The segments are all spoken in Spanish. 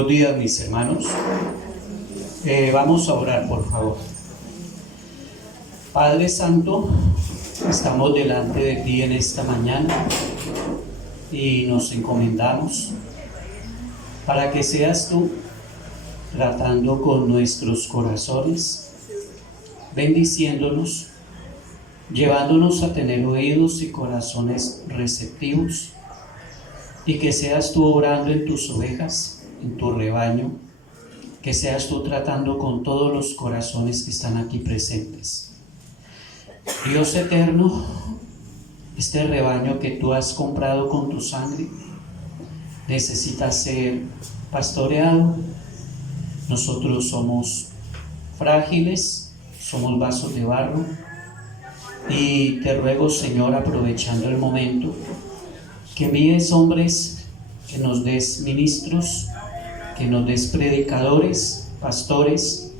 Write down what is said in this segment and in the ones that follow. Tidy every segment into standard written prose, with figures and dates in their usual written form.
Buenos días, mis hermanos. Vamos a orar, por favor. Padre Santo, estamos delante de ti en esta mañana y nos encomendamos para que seas tú tratando con nuestros corazones, bendiciéndonos, llevándonos a tener oídos y corazones receptivos, y que seas tú obrando en tus ovejas, en tu rebaño, que seas tú tratando con todos los corazones que están aquí presentes. Dios eterno, este rebaño que tú has comprado con tu sangre necesita ser pastoreado. Nosotros somos frágiles, somos vasos de barro, y te ruego, Señor, aprovechando el momento, que envíes hombres, que nos des ministros, que nos des predicadores, pastores,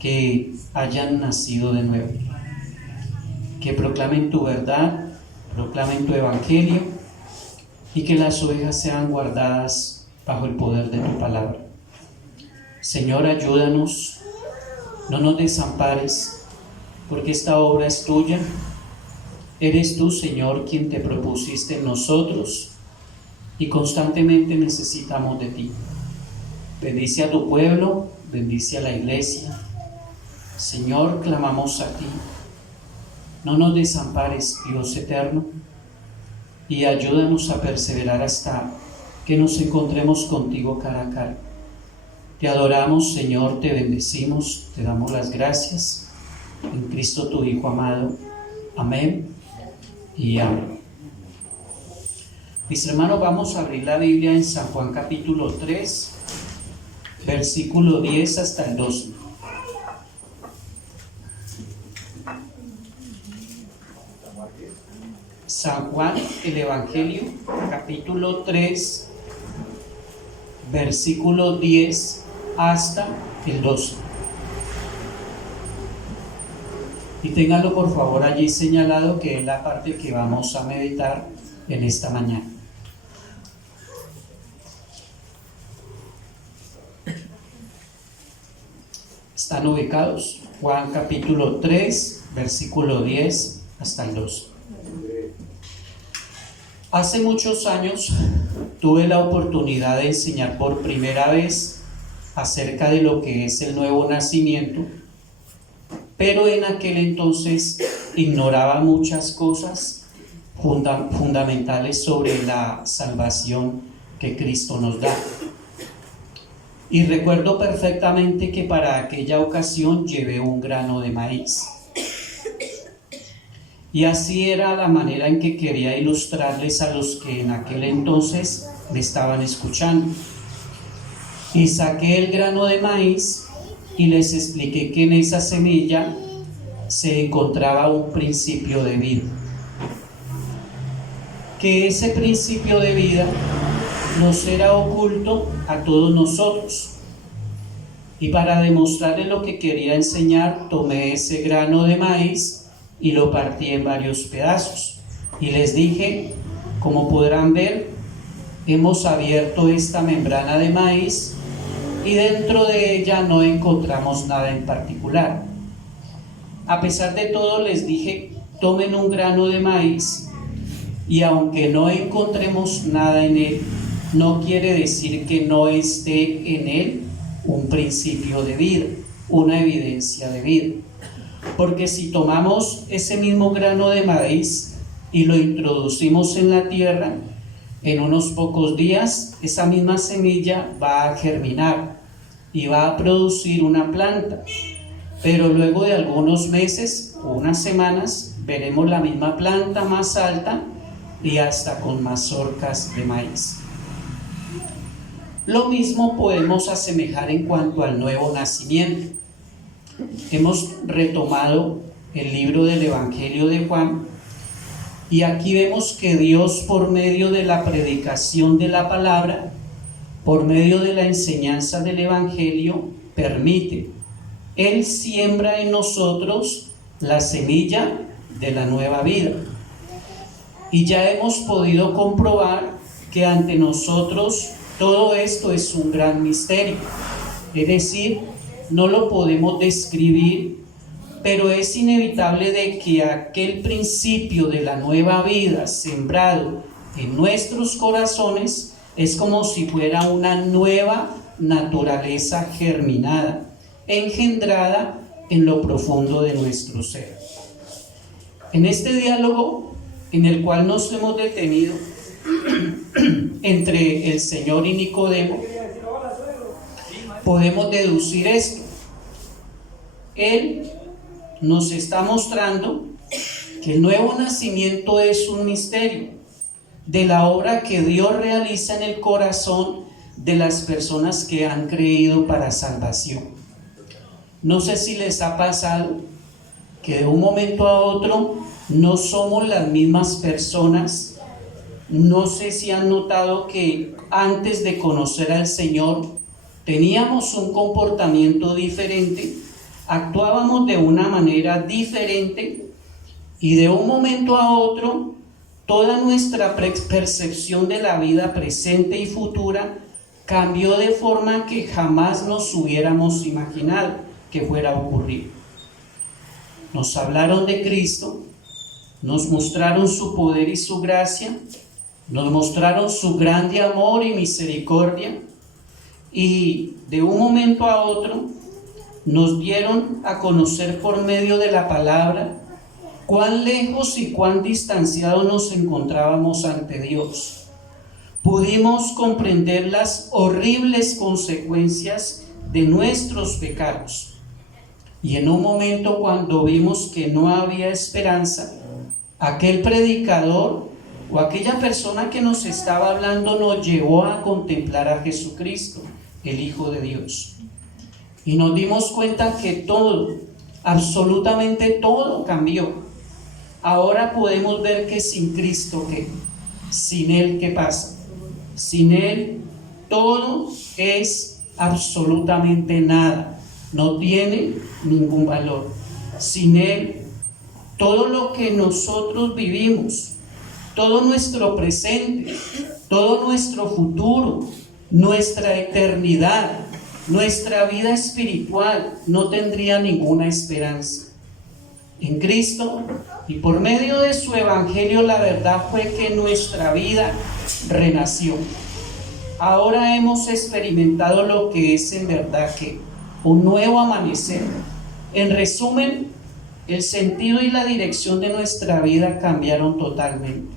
que hayan nacido de nuevo, que proclamen tu verdad, proclamen tu evangelio, y que las ovejas sean guardadas bajo el poder de tu palabra. Señor, ayúdanos, no nos desampares, porque esta obra es tuya. Eres tú, Señor, quien te propusiste en nosotros, y constantemente necesitamos de ti. Bendice a tu pueblo, bendice a la iglesia. Señor, clamamos a ti. No nos desampares, Dios eterno, y ayúdanos a perseverar hasta que nos encontremos contigo cara a cara. Te adoramos, Señor, te bendecimos, te damos las gracias. En Cristo tu Hijo amado. Amén y amén. Mis hermanos, vamos a abrir la Biblia en San Juan capítulo 3, versículo 10 hasta el 12. San Juan, el Evangelio, capítulo 3, versículo 10 hasta el 12. Y ténganlo por favor allí señalado, que es la parte que vamos a meditar en esta mañana. ¿Están ubicados? Juan capítulo 3, versículo 10 hasta el 12. Hace muchos años tuve la oportunidad de enseñar por primera vez acerca de lo que es el nuevo nacimiento, pero en aquel entonces ignoraba muchas cosas fundamentales sobre la salvación que Cristo nos da. Y recuerdo perfectamente que para aquella ocasión llevé un grano de maíz. Y así era la manera en que quería ilustrarles a los que en aquel entonces me estaban escuchando. Y saqué el grano de maíz y les expliqué que en esa semilla se encontraba un principio de vida. Que ese principio de vida nos era oculto a todos nosotros. Y para demostrarles lo que quería enseñar, tomé ese grano de maíz y lo partí en varios pedazos. Y les dije, como podrán ver, hemos abierto esta membrana de maíz y dentro de ella no encontramos nada en particular. A pesar de todo, les dije, tomen un grano de maíz y aunque no encontremos nada en él, no quiere decir que no esté en él un principio de vida, una evidencia de vida. Porque si tomamos ese mismo grano de maíz y lo introducimos en la tierra, en unos pocos días esa misma semilla va a germinar y va a producir una planta. Pero luego de algunos meses o unas semanas veremos la misma planta más alta y hasta con mazorcas de maíz. Lo mismo podemos asemejar en cuanto al nuevo nacimiento. Hemos retomado el libro del Evangelio de Juan y aquí vemos que Dios, por medio de la predicación de la palabra, por medio de la enseñanza del Evangelio, permite. Él siembra en nosotros la semilla de la nueva vida. Y ya hemos podido comprobar que ante nosotros Todo esto es un gran misterio, es decir, no lo podemos describir, pero es inevitable de que aquel principio de la nueva vida sembrado en nuestros corazones es como si fuera una nueva naturaleza germinada, engendrada en lo profundo de nuestro ser. En este diálogo en el cual nos hemos detenido entre el Señor y Nicodemo, podemos deducir esto. Él nos está mostrando que el nuevo nacimiento es un misterio de la obra que Dios realiza en el corazón de las personas que han creído para salvación. No sé si les ha pasado que de un momento a otro no somos las mismas personas. No sé si han notado que antes de conocer al Señor teníamos un comportamiento diferente, actuábamos de una manera diferente, y de un momento a otro toda nuestra percepción de la vida presente y futura cambió de forma que jamás nos hubiéramos imaginado que fuera a ocurrir. Nos hablaron de Cristo, nos mostraron su poder y su gracia, nos mostraron su grande amor y misericordia, y de un momento a otro nos dieron a conocer por medio de la palabra cuán lejos y cuán distanciados nos encontrábamos ante Dios. Pudimos comprender las horribles consecuencias de nuestros pecados. Y en un momento, cuando vimos que no había esperanza, aquel predicador o aquella persona que nos estaba hablando nos llevó a contemplar a Jesucristo, el Hijo de Dios. Y nos dimos cuenta que todo, absolutamente todo cambió. Ahora podemos ver que sin Cristo, ¿qué? Sin Él, ¿qué pasa? Sin Él todo es absolutamente nada, no tiene ningún valor. Sin Él todo lo que nosotros vivimos, todo nuestro presente, todo nuestro futuro, nuestra eternidad, nuestra vida espiritual no tendría ninguna esperanza. En Cristo y por medio de su evangelio, la verdad fue que nuestra vida renació. Ahora hemos experimentado lo que es en verdad que un nuevo amanecer. En resumen, el sentido y la dirección de nuestra vida cambiaron totalmente.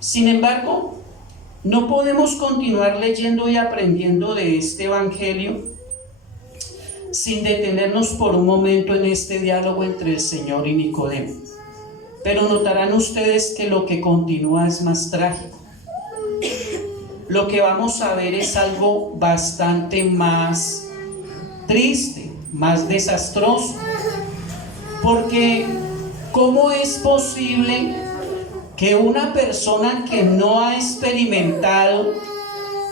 Sin embargo, no podemos continuar leyendo y aprendiendo de este evangelio sin detenernos por un momento en este diálogo entre el Señor y Nicodemo. Pero notarán ustedes que lo que continúa es más trágico. Lo que vamos a ver es algo bastante más triste, más desastroso. Porque ¿cómo es posible que una persona que no ha experimentado,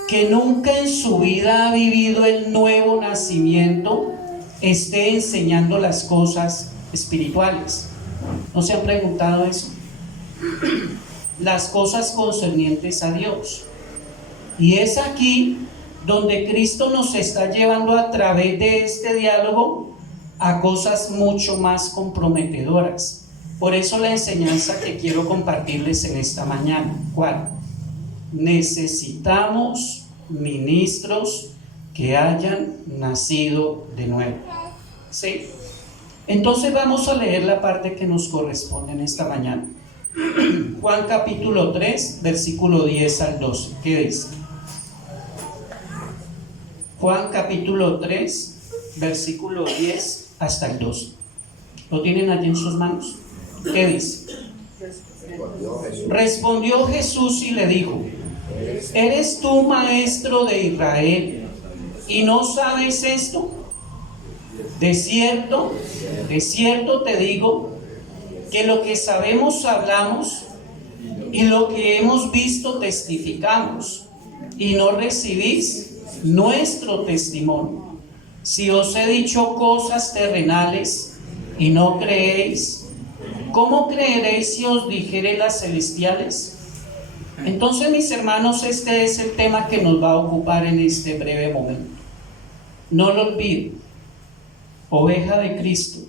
que nunca en su vida ha vivido el nuevo nacimiento, esté enseñando las cosas espirituales? ¿No se han preguntado eso? Las cosas concernientes a Dios. Y es aquí donde Cristo nos está llevando a través de este diálogo a cosas mucho más comprometedoras. Por eso la enseñanza que quiero compartirles en esta mañana. ¿Cuál? Necesitamos ministros que hayan nacido de nuevo. ¿Sí? Entonces vamos a leer la parte que nos corresponde en esta mañana. Juan capítulo 3, versículo 10 al 12. ¿Qué dice? Juan capítulo 3, versículo 10 hasta el 12. ¿Lo tienen allí en sus manos? ¿Qué dice? Respondió Jesús y le dijo: ¿eres tú maestro de Israel y no sabes esto? De cierto te digo que lo que sabemos hablamos y lo que hemos visto testificamos, y no recibís nuestro testimonio. Si os he dicho cosas terrenales y no creéis, ¿cómo creeréis si os dijere las celestiales? Entonces, mis hermanos, este es el tema que nos va a ocupar en este breve momento. No lo olviden, oveja de Cristo,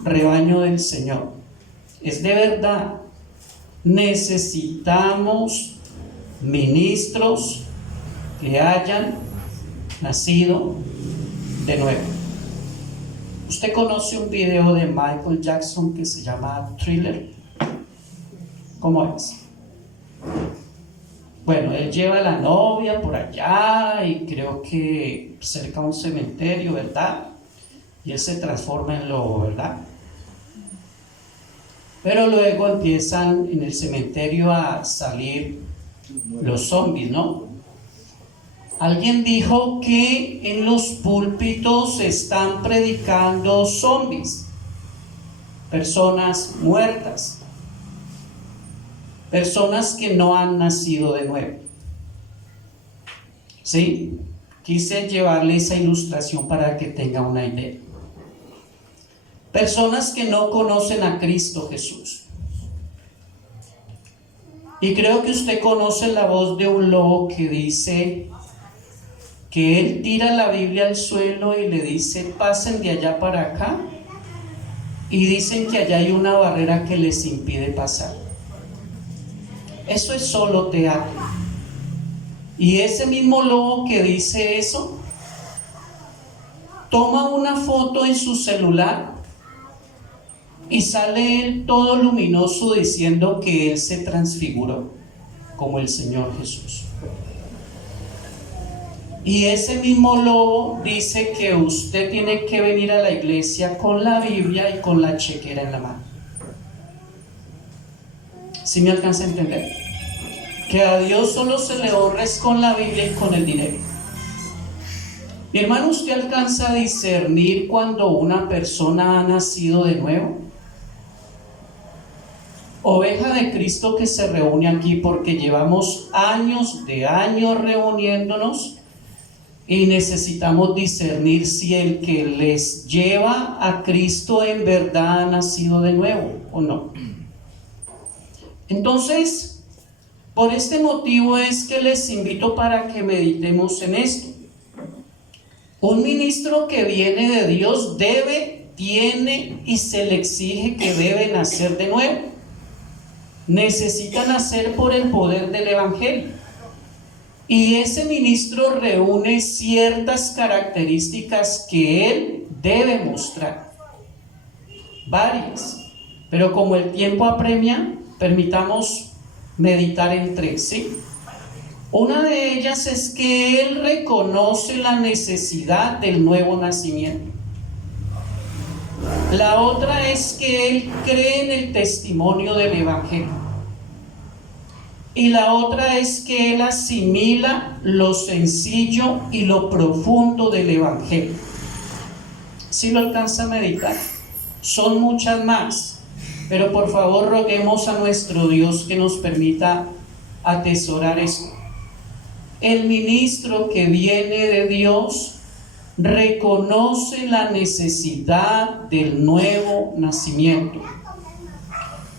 rebaño del Señor. Es de verdad, necesitamos ministros que hayan nacido de nuevo. Usted conoce un video de Michael Jackson que se llama Thriller. ¿Cómo es? Bueno, él lleva a la novia por allá y creo que cerca a un cementerio, ¿verdad? Y él se transforma en lobo, ¿verdad? Pero luego empiezan en el cementerio a salir los zombies, ¿no? Alguien dijo que en los púlpitos están predicando zombies, personas muertas, personas que no han nacido de nuevo. ¿Sí? Quise llevarle esa ilustración para que tenga una idea. Personas que no conocen a Cristo Jesús. Y creo que usted conoce la voz de un lobo que dice que él tira la Biblia al suelo y le dice: pasen de allá para acá, y dicen que allá hay una barrera que les impide pasar. Eso es solo teatro. Y ese mismo lobo que dice eso toma una foto en su celular y sale él todo luminoso diciendo que él se transfiguró como el Señor Jesús. Y ese mismo lobo dice que usted tiene que venir a la iglesia con la Biblia y con la chequera en la mano. ¿Sí me alcanza a entender? Que a Dios solo se le honra es con la Biblia y con el dinero. Mi hermano, ¿usted alcanza a discernir cuando una persona ha nacido de nuevo? Oveja de Cristo que se reúne aquí porque llevamos años reuniéndonos y necesitamos discernir si el que les lleva a Cristo en verdad ha nacido de nuevo o no. Entonces, por este motivo es que les invito para que meditemos en esto. Un ministro que viene de Dios tiene y se le exige que debe nacer de nuevo. Necesita nacer por el poder del Evangelio. Y ese ministro reúne ciertas características que él debe mostrar. Varias. Pero como el tiempo apremia, permitamos meditar en tres, ¿sí? Una de ellas es que él reconoce la necesidad del nuevo nacimiento. La otra es que él cree en el testimonio del Evangelio. Y la otra es que él asimila lo sencillo y lo profundo del Evangelio. ¿Sí lo alcanza a meditar? Son muchas más, pero por favor roguemos a nuestro Dios que nos permita atesorar esto. El ministro que viene de Dios reconoce la necesidad del nuevo nacimiento.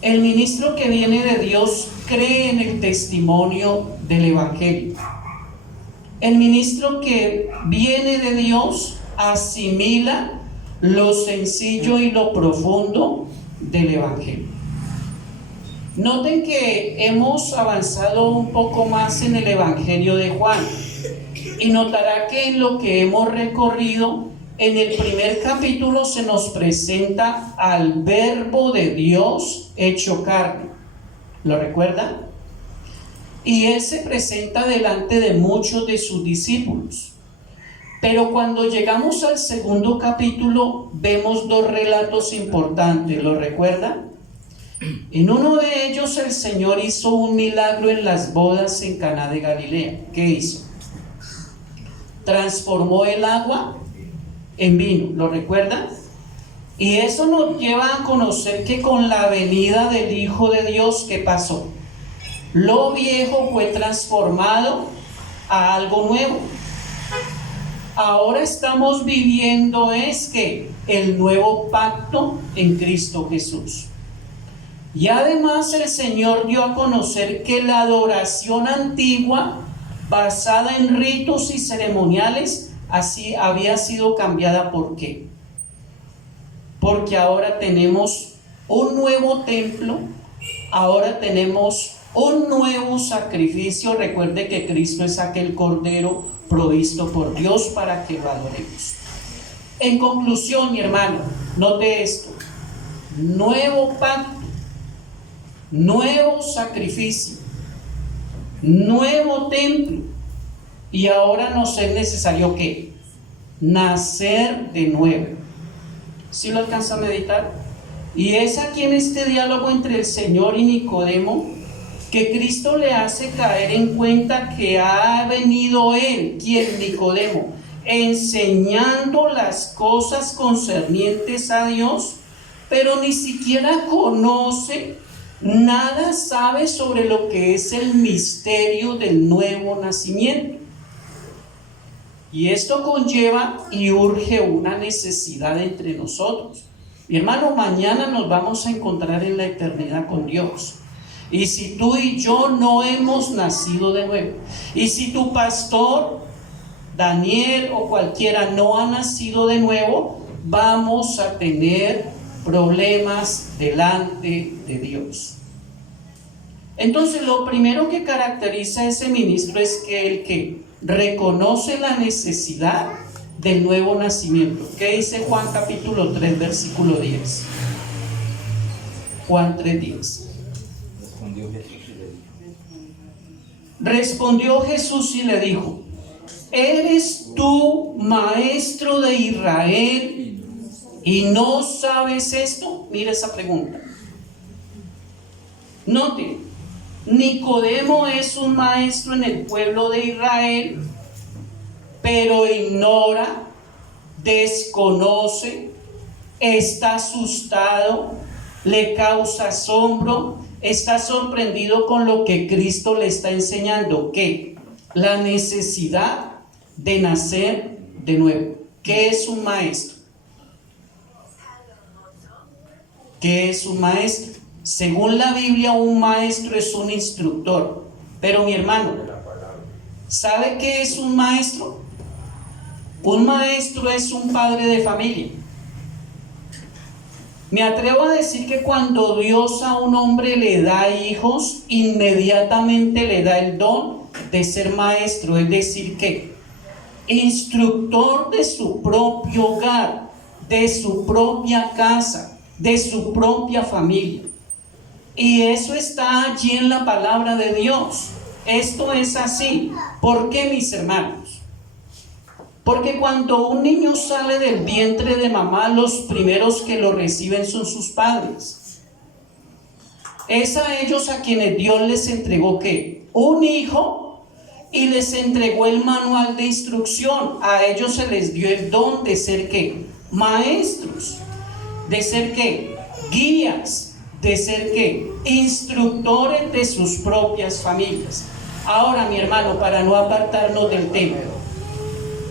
El ministro que viene de Dios cree en el testimonio del Evangelio. El ministro que viene de Dios asimila lo sencillo y lo profundo del Evangelio. Noten que hemos avanzado un poco más en el Evangelio de Juan y notará que en lo que hemos recorrido, en el primer capítulo se nos presenta al Verbo de Dios hecho carne. ¿Lo recuerda? Y él se presenta delante de muchos de sus discípulos. Pero cuando llegamos al segundo capítulo, vemos dos relatos importantes. ¿Lo recuerda? En uno de ellos el Señor hizo un milagro en las bodas en Caná de Galilea. ¿Qué hizo? Transformó el agua en vino. ¿Lo recuerda? Y eso nos lleva a conocer que con la venida del Hijo de Dios, ¿qué pasó? Lo viejo fue transformado a algo nuevo. Ahora estamos viviendo el nuevo pacto en Cristo Jesús. Y además el Señor dio a conocer que la adoración antigua, basada en ritos y ceremoniales, así había sido cambiada. ¿Por qué? Porque ahora tenemos un nuevo templo, ahora tenemos un nuevo sacrificio. Recuerde que Cristo es aquel Cordero provisto por Dios para que lo adoremos. En conclusión, mi hermano, note esto: nuevo pacto, nuevo sacrificio, nuevo templo, y ahora nos es necesario ¿qué? Nacer de nuevo. ¿Sí lo alcanza a meditar? Y es aquí en este diálogo entre el Señor y Nicodemo que Cristo le hace caer en cuenta que ha venido Él, quien Nicodemo, enseñando las cosas concernientes a Dios, pero ni siquiera conoce, nada sabe sobre lo que es el misterio del nuevo nacimiento. Y esto conlleva y urge una necesidad entre nosotros. Mi hermano, mañana nos vamos a encontrar en la eternidad con Dios. Y si tú y yo no hemos nacido de nuevo, y si tu pastor, Daniel o cualquiera, no ha nacido de nuevo, vamos a tener problemas delante de Dios. Entonces, lo primero que caracteriza a ese ministro es que el que reconoce la necesidad del nuevo nacimiento. ¿Qué dice Juan capítulo 3, versículo 10? Juan 3:10. Respondió Jesús y le dijo: ¿eres tú maestro de Israel y no sabes esto? Mira esa pregunta. Note, Nicodemo es un maestro en el pueblo de Israel, pero ignora, desconoce, está asustado, le causa asombro, está sorprendido con lo que Cristo le está enseñando, que la necesidad de nacer de nuevo. ¿Qué es un maestro? ¿Qué es un maestro? Según la Biblia, un maestro es un instructor. Pero mi hermano, ¿sabe qué es un maestro? Un maestro es un padre de familia. Me atrevo a decir que cuando Dios a un hombre le da hijos, inmediatamente le da el don de ser maestro, es decir, que instructor de su propio hogar, de su propia casa, de su propia familia. Y eso está allí en la palabra de Dios. Esto es así. ¿Por qué, mis hermanos? Porque cuando un niño sale del vientre de mamá, los primeros que lo reciben son sus padres. Es a ellos a quienes Dios les entregó ¿qué? Un hijo, y les entregó el manual de instrucción. A ellos se les dio el don de ser ¿qué? Maestros, de ser ¿qué? Guías, de ser ¿qué? Instructores de sus propias familias. Ahora, mi hermano, para no apartarnos del tema,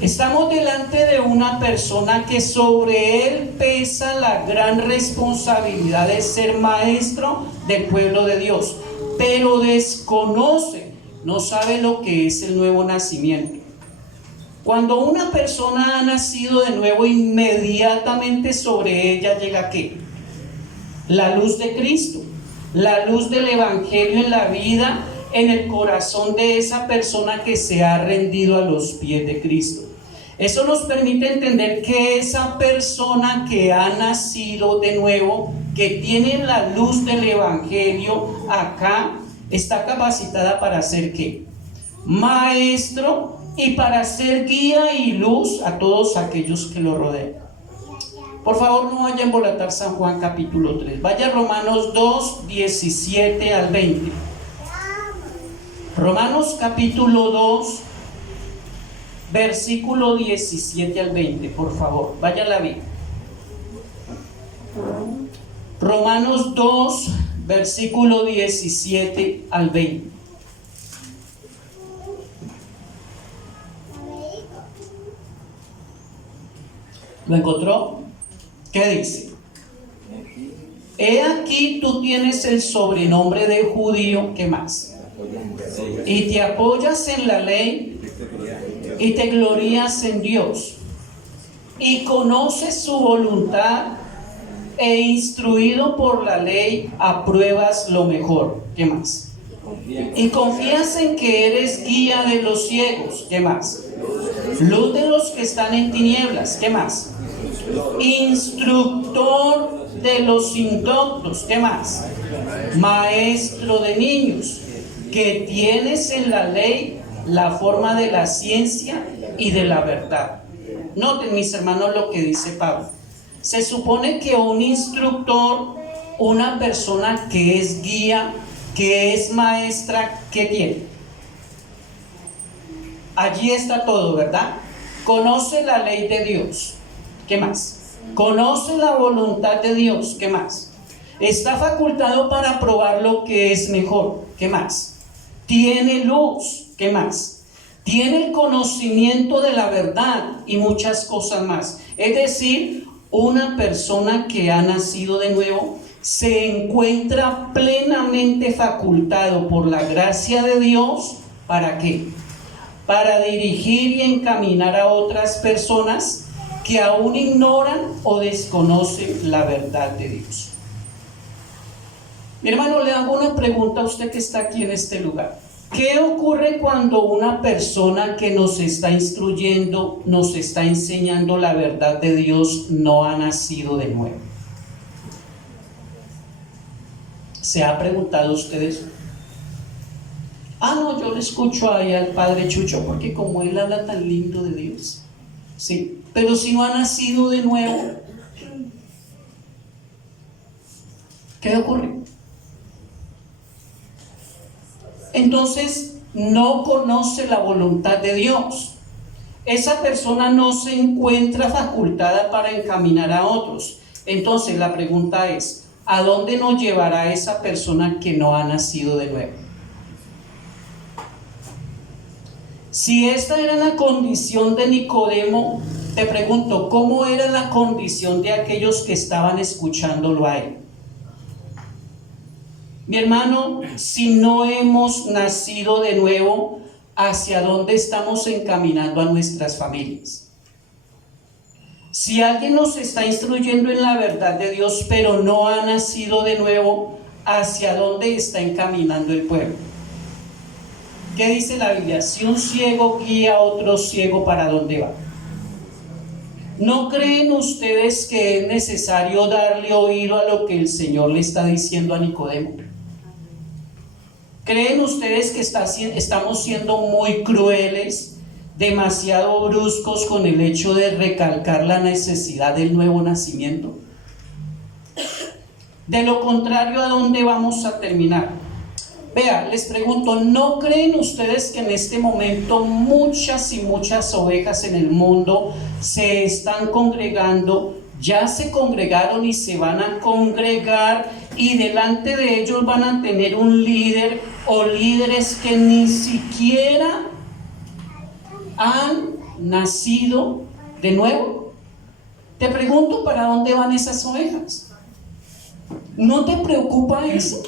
estamos delante de una persona que sobre él pesa la gran responsabilidad de ser maestro del pueblo de Dios, pero desconoce, no sabe lo que es el nuevo nacimiento. Cuando una persona ha nacido de nuevo, inmediatamente sobre ella llega ¿qué? La luz de Cristo, la luz del Evangelio en la vida, en el corazón de esa persona que se ha rendido a los pies de Cristo. Eso nos permite entender que esa persona que ha nacido de nuevo, que tiene la luz del Evangelio acá, está capacitada para ser ¿qué? Maestro, y para ser guía y luz a todos aquellos que lo rodean. Por favor, no vaya a embolatar San Juan capítulo 3. Vaya a Romanos 2, 17 al 20. Romanos capítulo 2, versículo 17 al 20, por favor. Vaya a la Biblia. Romanos 2, versículo 17 al 20. ¿Lo encontró? ¿Qué dice? He aquí tú tienes el sobrenombre de judío, ¿qué más? Y te apoyas en la ley y te glorías en Dios y conoces su voluntad e instruido por la ley apruebas lo mejor, ¿qué más? Y confías en que eres guía de los ciegos, ¿qué más? Luz de los que están en tinieblas, ¿qué más? Instructor de los indoctos, ¿qué más? Maestro de niños, que tienes en la ley la forma de la ciencia y de la verdad. Noten, mis hermanos, lo que dice Pablo. Se supone que un instructor, una persona que es guía, que es maestra, ¿qué tiene? Allí está todo, ¿verdad? Conoce la ley de Dios, ¿qué más? Conoce la voluntad de Dios, ¿qué más? Está facultado para probar lo que es mejor, ¿qué más? Tiene luz, ¿qué más? Tiene el conocimiento de la verdad y muchas cosas más. Es decir, una persona que ha nacido de nuevo se encuentra plenamente facultado por la gracia de Dios. ¿Para qué? Para dirigir y encaminar a otras personas que aún ignoran o desconocen la verdad de Dios. Mi hermano, le hago una pregunta a usted que está aquí en este lugar. ¿Qué ocurre cuando una persona que nos está instruyendo, nos está enseñando la verdad de Dios, no ha nacido de nuevo? ¿Se ha preguntado usted eso? No, yo le escucho ahí al padre Chucho porque como él habla tan lindo de Dios. Sí, pero si no ha nacido de nuevo, ¿qué ocurre? Entonces no conoce la voluntad de Dios. Esa persona no se encuentra facultada para encaminar a otros. Entonces la pregunta es, ¿a dónde nos llevará esa persona que no ha nacido de nuevo? Si esta era la condición de Nicodemo, te pregunto, ¿cómo era la condición de aquellos que estaban escuchándolo a él? Mi hermano, si no hemos nacido de nuevo, ¿hacia dónde estamos encaminando a nuestras familias? Si alguien nos está instruyendo en la verdad de Dios, pero no ha nacido de nuevo, ¿hacia dónde está encaminando el pueblo? ¿Qué dice la Biblia? Si un ciego guía a otro ciego, ¿para dónde va? ¿No creen ustedes que es necesario darle oído a lo que el Señor le está diciendo a Nicodemo? ¿Creen ustedes que estamos siendo muy crueles, demasiado bruscos con el hecho de recalcar la necesidad del nuevo nacimiento? De lo contrario, ¿a dónde vamos a terminar? Vea, les pregunto, ¿no creen ustedes que en este momento muchas y muchas ovejas en el mundo se están congregando, ya se congregaron y se van a congregar, y delante de ellos van a tener un líder o líderes que ni siquiera han nacido de nuevo? Te pregunto, ¿para dónde van esas ovejas? ¿No te preocupa eso?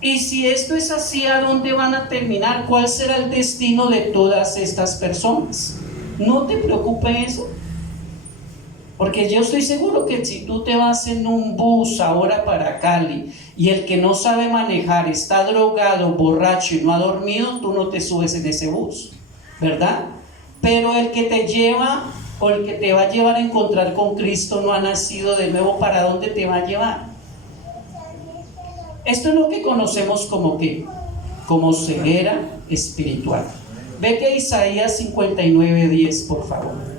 Y si esto es así, ¿a dónde van a terminar? ¿Cuál será el destino de todas estas personas? ¿No te preocupe eso? Porque yo estoy seguro que si tú te vas en un bus ahora para Cali y el que no sabe manejar está drogado, borracho y no ha dormido, tú no te subes en ese bus, ¿verdad? Pero el que te lleva o el que te va a llevar a encontrar con Cristo no ha nacido de nuevo, ¿para dónde te va a llevar? Esto es lo que conocemos como ¿qué? Como ceguera espiritual. Vete a Isaías 59:10, por favor.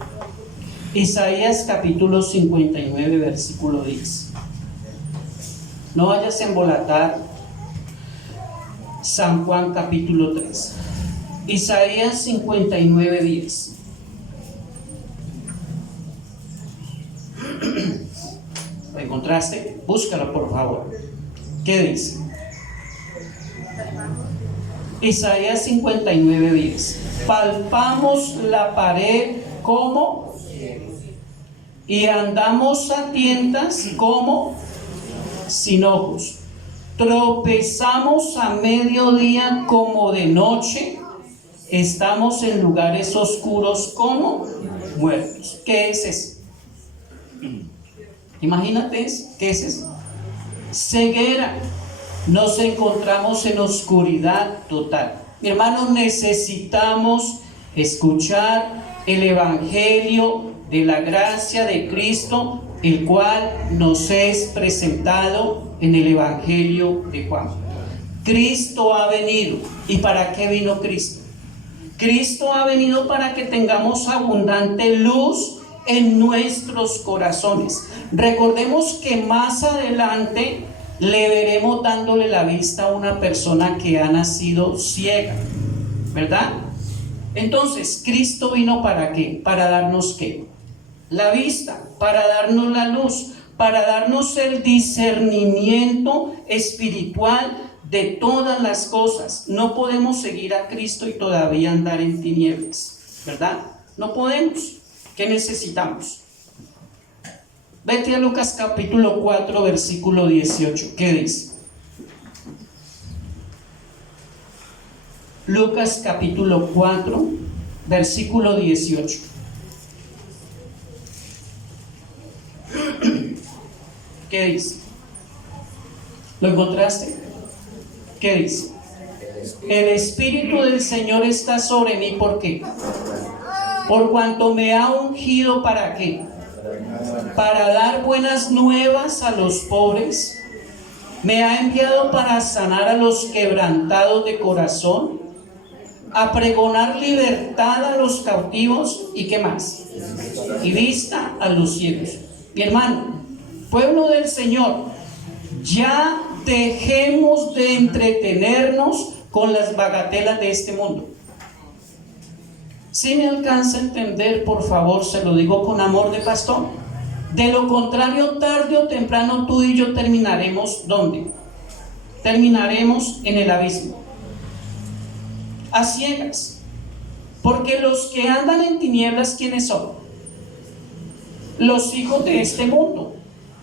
Isaías capítulo 59, versículo 10. No vayas a embolatar San Juan capítulo 3. Isaías 59:10. ¿Lo encontraste? Búscalo, por favor. ¿Qué dice? Isaías 59:10. Palpamos la pared como y andamos a tientas como sin ojos. Tropezamos a mediodía como de noche. Estamos en lugares oscuros como muertos. ¿Qué es eso? Imagínate, ¿qué es eso? Ceguera. Nos encontramos en oscuridad total. Mi hermano, necesitamos escuchar el Evangelio de la gracia de Cristo, el cual nos es presentado en el Evangelio de Juan. Cristo ha venido. ¿Y para qué vino Cristo? Cristo ha venido para que tengamos abundante luz en nuestros corazones. Recordemos que más adelante le veremos dándole la vista a una persona que ha nacido ciega, ¿verdad? Entonces, Cristo vino ¿para qué? Para darnos ¿qué? La vista, para darnos la luz, para darnos el discernimiento espiritual de todas las cosas. No podemos seguir a Cristo y todavía andar en tinieblas, ¿verdad? No podemos. ¿Qué necesitamos? Vete a Lucas capítulo 4, versículo 18. ¿Qué dice? Lucas capítulo 4, versículo 18. ¿Qué dice? ¿Lo encontraste? ¿Qué dice? El Espíritu del Señor está sobre mí. ¿Por qué? Por cuanto me ha ungido. ¿Para qué? Para dar buenas nuevas a los pobres. Me ha enviado para sanar a los quebrantados de corazón, a pregonar libertad a los cautivos. ¿Y qué más? Y vista a los ciegos. Mi hermano, pueblo del Señor, ya dejemos de entretenernos con las bagatelas de este mundo. Si me alcanza a entender, por favor, se lo digo con amor de pastor. De lo contrario, tarde o temprano tú y yo terminaremos ¿dónde? Terminaremos en el abismo, a ciegas. Porque los que andan en tinieblas, ¿quiénes son? Los hijos de este mundo,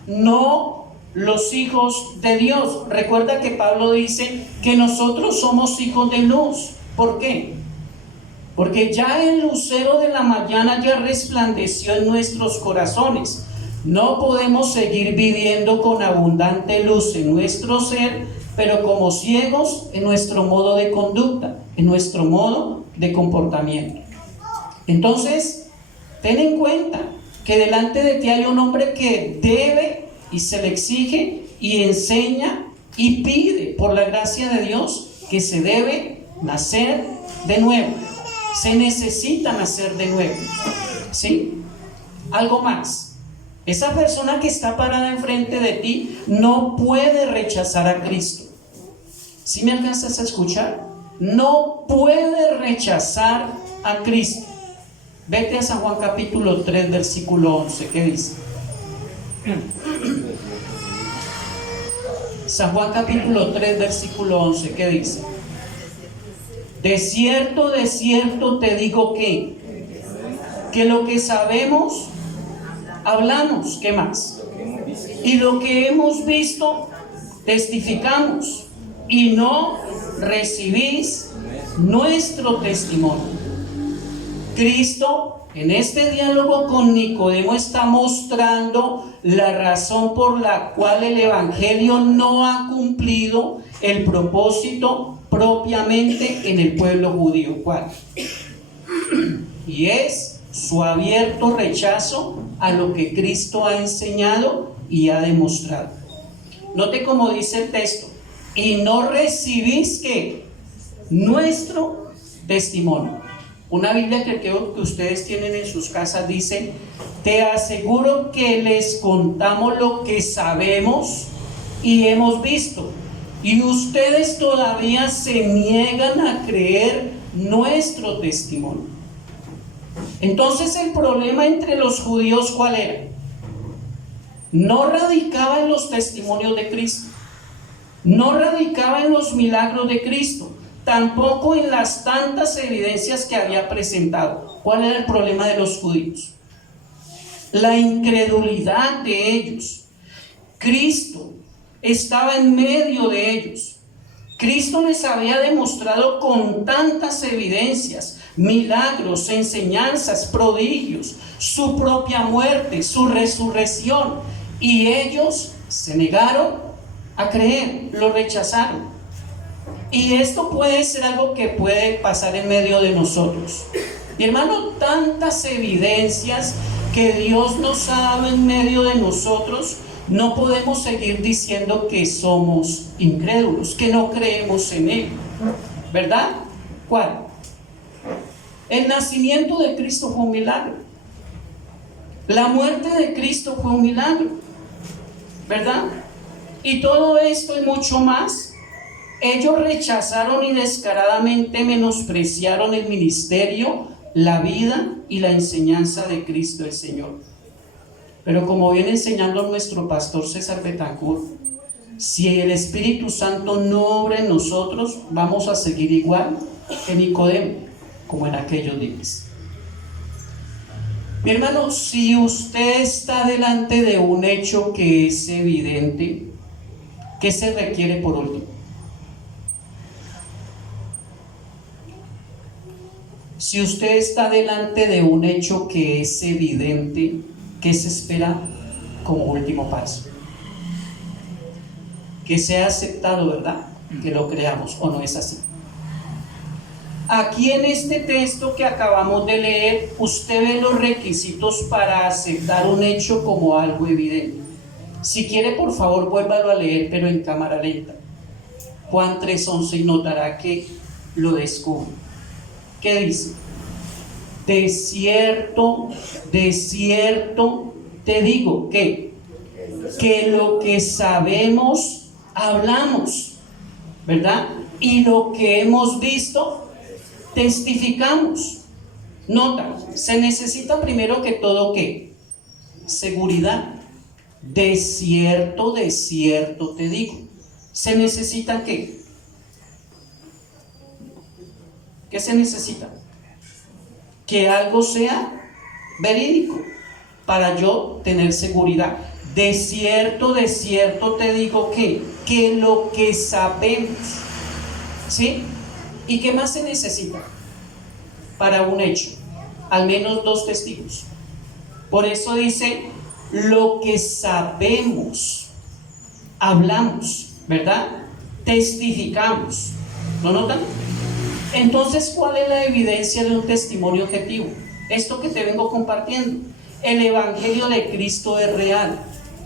no los hijos de Dios. Recuerda que Pablo dice que nosotros somos hijos de luz. ¿Por qué? Porque ya el lucero de la mañana ya resplandeció en nuestros corazones. No podemos seguir viviendo con abundante luz en nuestro ser, pero como ciegos en nuestro modo de conducta, en nuestro modo de comportamiento. Entonces, ten en cuenta que delante de ti hay un hombre que debe y se le exige y enseña y pide por la gracia de Dios que se debe nacer de nuevo. Se necesita nacer de nuevo, ¿sí? Algo más. Esa persona que está parada enfrente de ti no puede rechazar a Cristo. ¿Sí me alcanzas a escuchar? No puede rechazar a Cristo. Vete a San Juan capítulo 3, versículo 11. ¿Qué dice? San Juan capítulo 3, versículo 11. ¿Qué dice? De cierto te digo que lo que sabemos, hablamos. ¿Qué más? Y lo que hemos visto, testificamos, y no recibís nuestro testimonio. Cristo en este diálogo con Nicodemo está mostrando la razón por la cual el Evangelio no ha cumplido el propósito propiamente en el pueblo judío. ¿Cuál? Y es su abierto rechazo a lo que Cristo ha enseñado y ha demostrado. Note cómo dice el texto: y no recibís ¿qué? Nuestro testimonio. Una Biblia que creo que ustedes tienen en sus casas dice: te aseguro que les contamos lo que sabemos y hemos visto, y ustedes todavía se niegan a creer nuestro testimonio. Entonces el problema entre los judíos, ¿cuál era? No radicaba en los testimonios de Cristo, no radicaba en los milagros de Cristo, tampoco en las tantas evidencias que había presentado. ¿Cuál era el problema de los judíos? la incredulidad de ellos. Cristo estaba en medio de ellos. Cristo les había demostrado con tantas evidencias, milagros, enseñanzas, prodigios, su propia muerte, su resurrección, y ellos se negaron a creer, lo rechazaron. Y esto puede ser algo que puede pasar en medio de nosotros. Y hermano, tantas evidencias que Dios nos ha dado en medio de nosotros, no podemos seguir diciendo que somos incrédulos, que no creemos en Él, ¿verdad? ¿Cuál? El nacimiento de Cristo fue un milagro. La muerte de Cristo fue un milagro, ¿verdad? Y todo esto y mucho más, ellos rechazaron y descaradamente menospreciaron el ministerio, la vida y la enseñanza de Cristo el Señor. Pero como viene enseñando nuestro pastor César Betancourt, si el Espíritu Santo no obra en nosotros, vamos a seguir igual que Nicodemo, como en aquellos días. Mi hermano, si usted está delante de un hecho que es evidente, ¿qué se requiere por último? Si usted está delante de un hecho que es evidente, ¿qué se espera como último paso? Que sea aceptado, ¿verdad? Que lo creamos, ¿o no es así? Aquí en este texto que acabamos de leer, usted ve los requisitos para aceptar un hecho como algo evidente. Si quiere, por favor, vuélvalo a leer, pero en cámara lenta. Juan 3:11, y notará que lo descubre. ¿Qué dice? De cierto te digo que lo que sabemos hablamos, ¿verdad? Y lo que hemos visto testificamos. Nota, se necesita primero que todo ¿qué? Seguridad. De cierto te digo. ¿Se necesita qué? ¿Qué se necesita? Que algo sea verídico para yo tener seguridad. De cierto te digo que lo que sabemos, ¿sí? ¿Y qué más se necesita para un hecho? Al menos 2 testigos. Por eso dice, lo que sabemos, hablamos, ¿verdad? Testificamos. ¿Lo notan? Entonces, ¿cuál es la evidencia de un testimonio objetivo? Esto que te vengo compartiendo. El Evangelio de Cristo es real,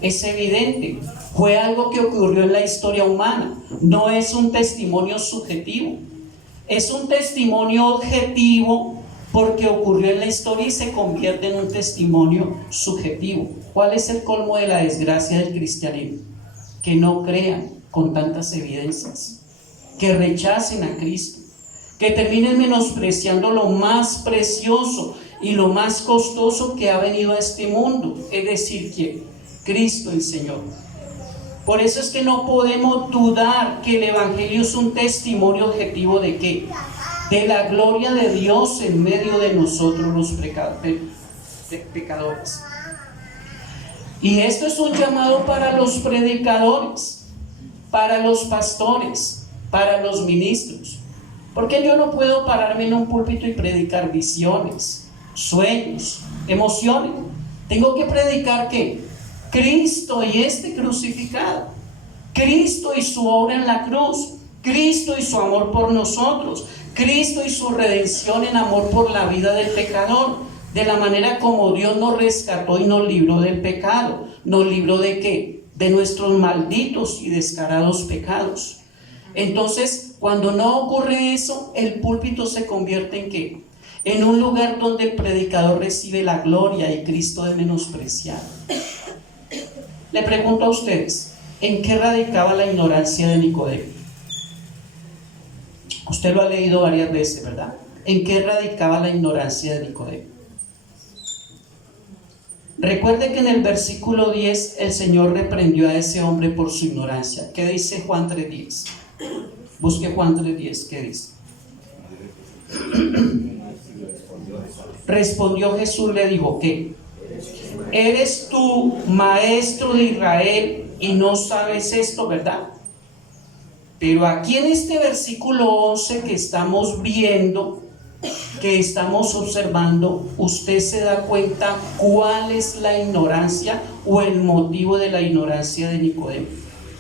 es evidente. Fue algo que ocurrió en la historia humana. No es un testimonio subjetivo. Es un testimonio objetivo porque ocurrió en la historia y se convierte en un testimonio subjetivo. ¿Cuál es el colmo de la desgracia del cristianismo? Que no crean con tantas evidencias, que rechacen a Cristo, que terminen menospreciando lo más precioso y lo más costoso que ha venido a este mundo, es decir, ¿quién? Cristo el Señor. Por eso es que no podemos dudar que el Evangelio es un testimonio objetivo ¿de qué? De la gloria de Dios en medio de nosotros los pecadores. Y esto es un llamado para los predicadores, para los pastores, para los ministros. Porque yo no puedo pararme en un púlpito y predicar visiones, sueños, emociones. Tengo que predicar ¿qué? Cristo y este crucificado, Cristo y su obra en la cruz, Cristo y su amor por nosotros, Cristo y su redención en amor por la vida del pecador, de la manera como Dios nos rescató y nos libró del pecado. ¿Nos libró de qué? De nuestros malditos y descarados pecados. Entonces, cuando no ocurre eso, el púlpito se convierte en ¿qué? En un lugar donde el predicador recibe la gloria y Cristo es menospreciado. Le pregunto a ustedes, ¿en qué radicaba la ignorancia de Nicodemo? Usted lo ha leído varias veces, ¿verdad? ¿En qué radicaba la ignorancia de Nicodemo? Recuerde que en el versículo 10 el Señor reprendió a ese hombre por su ignorancia. ¿Qué dice Juan 3:10? Busque Juan 3:10, ¿qué dice? Respondió Jesús, le dijo, ¿qué? Eres tú maestro de Israel y no sabes esto, ¿verdad? Pero aquí en este versículo 11 que estamos viendo, que estamos observando, usted se da cuenta cuál es la ignorancia o el motivo de la ignorancia de Nicodemo.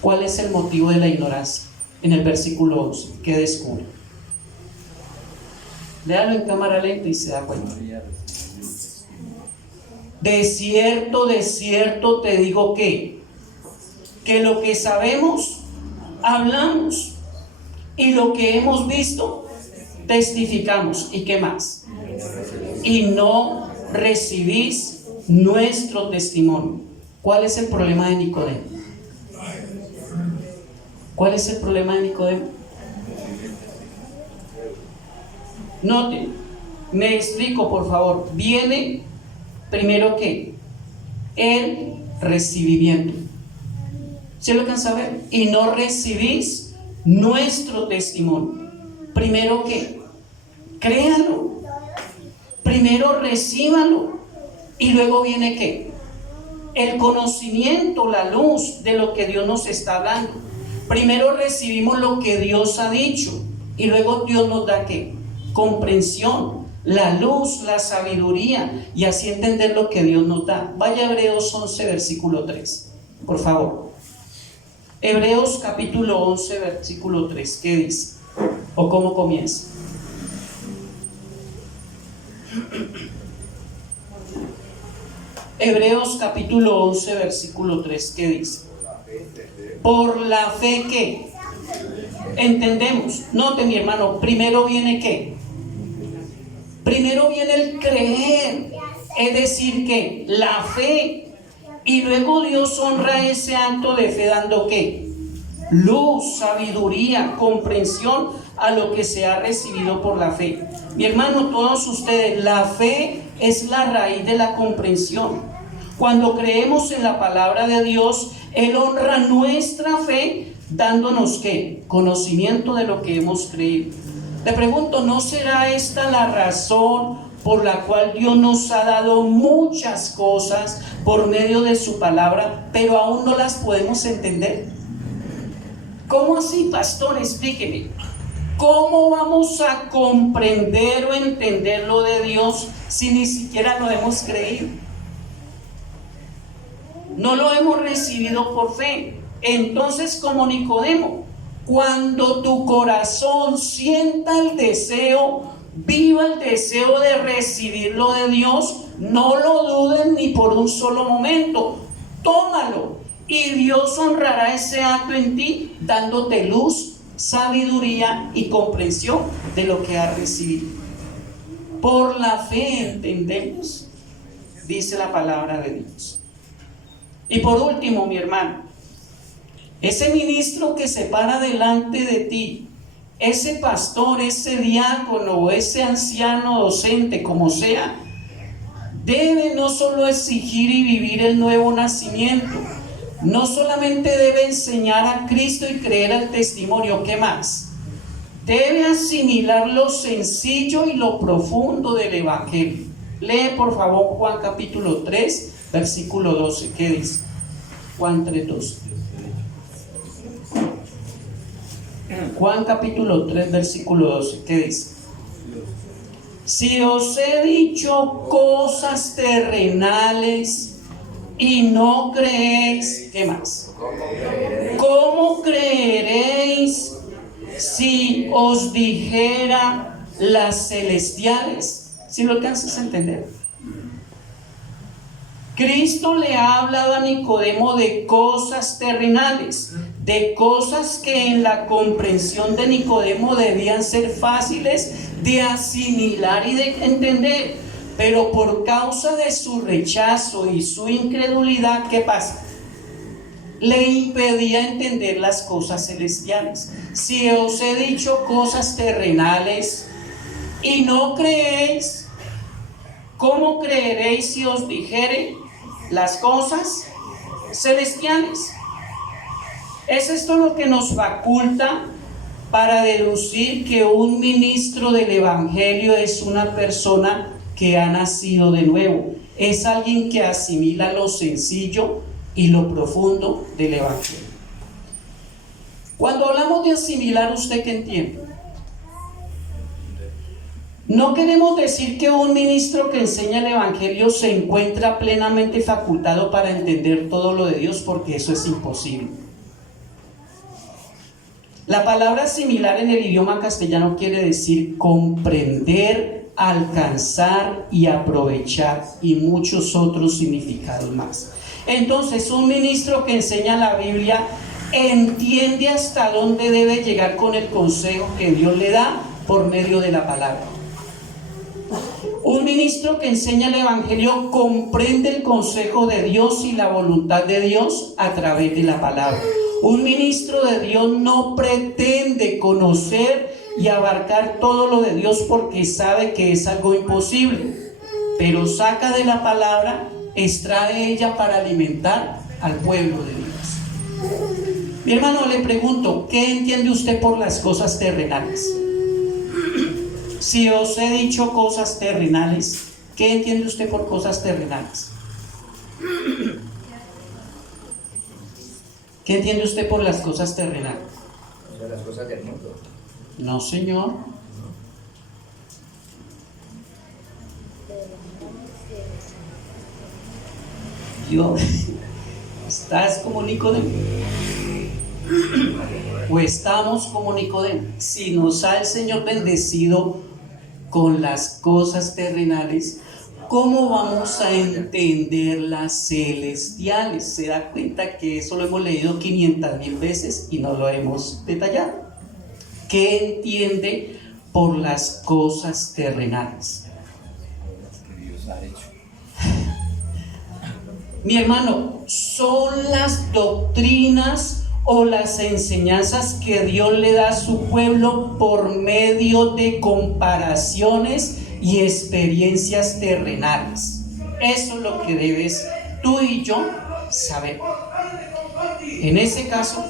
¿Cuál es el motivo de la ignorancia? En el versículo 11, ¿qué descubre? Léalo en cámara lenta y se da cuenta. De cierto te digo que lo que sabemos, hablamos, y lo que hemos visto, testificamos. ¿Y qué más? Y no recibís nuestro testimonio. ¿Cuál es el problema de Nicodemo? ¿Cuál es el problema de Nicodemo? Noten, me explico por favor. Viene primero que el recibimiento. ¿Se lo alcanza a ver? Y no recibís nuestro testimonio. Primero que créanlo, primero recíbanlo, y luego viene que el conocimiento, la luz de lo que Dios nos está hablando. Primero recibimos lo que Dios ha dicho y luego Dios nos da ¿qué? Comprensión, la luz, la sabiduría, y así entender lo que Dios nos da. Vaya a Hebreos 11 versículo 3, por favor. Hebreos capítulo 11 versículo 3, ¿qué dice? ¿O cómo comienza? Hebreos capítulo 11 versículo 3, ¿qué dice? Por la fe que entendemos. Note, mi hermano, primero viene ¿qué? Primero viene el creer, es decir que la fe, y luego Dios honra ese acto de fe dando ¿qué? Luz, sabiduría, comprensión a lo que se ha recibido por la fe. Mi hermano, todos ustedes, la fe es la raíz de la comprensión. Cuando creemos en la palabra de Dios, Él honra nuestra fe dándonos ¿qué? Conocimiento de lo que hemos creído. Le pregunto, ¿no será esta la razón por la cual Dios nos ha dado muchas cosas por medio de su palabra, pero aún no las podemos entender? ¿Cómo así, pastor? Explíqueme. ¿Cómo vamos a comprender o entender lo de Dios si ni siquiera lo hemos creído? No lo hemos recibido por fe. Entonces, como Nicodemo, cuando tu corazón sienta el deseo, viva el deseo de recibir lo de Dios, no lo duden ni por un solo momento. Tómalo y Dios honrará ese acto en ti, dándote luz, sabiduría y comprensión de lo que has recibido. Por la fe entendemos, dice la palabra de Dios. Y por último, mi hermano, ese ministro que se para delante de ti, ese pastor, ese diácono, ese anciano docente, como sea, debe no solo exigir y vivir el nuevo nacimiento, no solamente debe enseñar a Cristo y creer al testimonio, ¿qué más? Debe asimilar lo sencillo y lo profundo del Evangelio. Lee por favor Juan capítulo 3, versículo 12, ¿qué dice? Juan 3, 12. Juan capítulo 3, versículo 12, ¿qué dice? Si os he dicho cosas terrenales y no creéis, ¿qué más? ¿Cómo creeréis si os dijera las celestiales? ¿Sí lo alcanzas a entender? Cristo le ha hablado a Nicodemo de cosas terrenales, de cosas que en la comprensión de Nicodemo debían ser fáciles de asimilar y de entender, pero por causa de su rechazo y su incredulidad, ¿qué pasa? Le impedía entender las cosas celestiales. Si os he dicho cosas terrenales y no creéis, ¿cómo creeréis si os dijere las cosas celestiales? ¿Es esto lo que nos faculta para deducir que un ministro del Evangelio es una persona que ha nacido de nuevo? es alguien que asimila lo sencillo y lo profundo del Evangelio. Cuando hablamos de asimilar, ¿usted qué entiende? No queremos decir que un ministro que enseña el Evangelio se encuentra plenamente facultado para entender todo lo de Dios, porque eso es imposible. La palabra asimilar en el idioma castellano quiere decir comprender, alcanzar y aprovechar, y muchos otros significados más. Entonces, un ministro que enseña la Biblia entiende hasta dónde debe llegar con el consejo que Dios le da por medio de la palabra. Un ministro que enseña el Evangelio comprende el consejo de Dios y la voluntad de Dios a través de la palabra. Un ministro de Dios no pretende conocer y abarcar todo lo de Dios porque sabe que es algo imposible, pero saca de la palabra, extrae ella para alimentar al pueblo de Dios. Mi hermano, le pregunto, ¿qué entiende usted por las cosas terrenales? Si os he dicho cosas terrenales, ¿qué entiende usted por cosas terrenales? ¿Qué entiende usted por las cosas terrenales? O sea, las cosas del mundo. No, señor. Dios, ¿estás como Nicodemo? ¿O estamos como Nicodemo? Si nos ha el Señor bendecido con las cosas terrenales, ¿cómo vamos a entender las celestiales? Se da cuenta que eso lo hemos leído 500,000 veces y no lo hemos detallado. ¿Qué entiende por las cosas terrenales? Que Dios ha hecho. Mi hermano, son las doctrinas o las enseñanzas que Dios le da a su pueblo por medio de comparaciones y experiencias terrenales. Eso es lo que debes tú y yo saber. En ese caso,